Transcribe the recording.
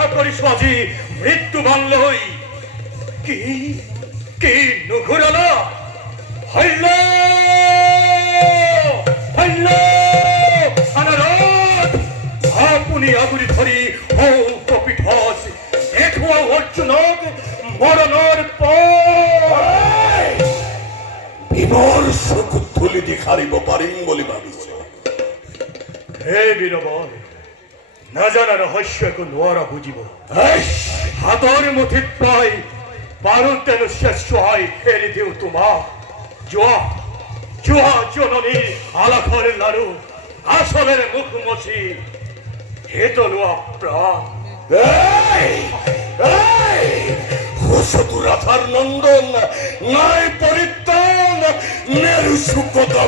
পরীক্ষা করিস আজি মৃত্যু বানলই কি কি নুঘুরালো হইল হইল আনারত আপনি আগুরি ধরি ও কপিঠস দেখো অর্জুনক মরণর পর বিমর শকুত্থলি দেখারিব পারিম বলি ভাবিছে হে বীরবল না জানা রহস্য এখন নোয়ারা বুঝিব হাতর মুঠিত পাই পারুল তেন শেষ হয় এরি দিও তোমা জোয়া জোয়া জননী আলাখর লাড়ু আসলের মুখমসি হে তো নোয়া প্রাণ রাধার নন্দন নাই পরিত্রাণ মেরু সুকতা